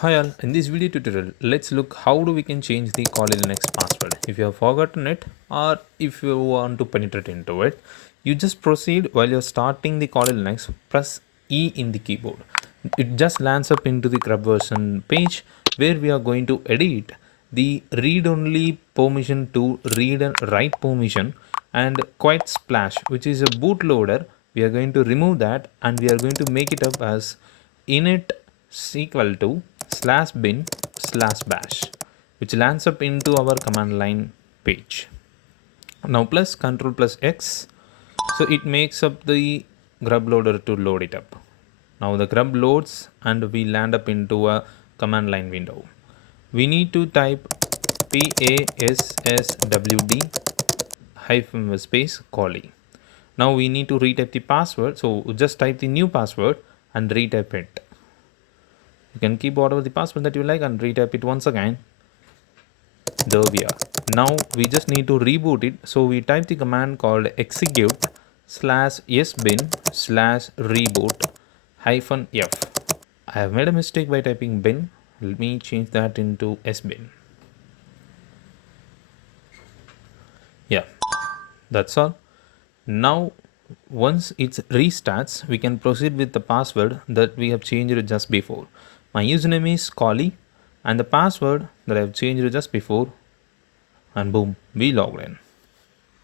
Hi all, in this video tutorial, let's look how we can change the Kali Linux password. If you have forgotten it or if you want to penetrate into it, you just proceed while you're starting the Kali Linux, press E in the keyboard. It just lands up into the GRUB version page where we are going to edit the read-only permission to read and write permission and quite splash, which is a bootloader. We are going to remove that and we are going to make it up as init is equal to /bin/bash, which lands up into our command line page. Now plus control plus X, so it makes up the grub loader to load it up. Now the grub loads and we land up into a command line window. We need to type passwd hyphen space Kali. Now we need to retype the password, so just type the new password and retype it. You can keep whatever the password that you like and retype it once again. There we are. Now we just need to reboot it, so we type the command called execute /sbin/reboot-f. I have made a mistake by typing bin. Let me change that into sbin. Yeah, that's all. Now once it restarts, we can proceed with the password that we have changed just before. My username is Kali and the password that I have changed just before, and boom, we logged in.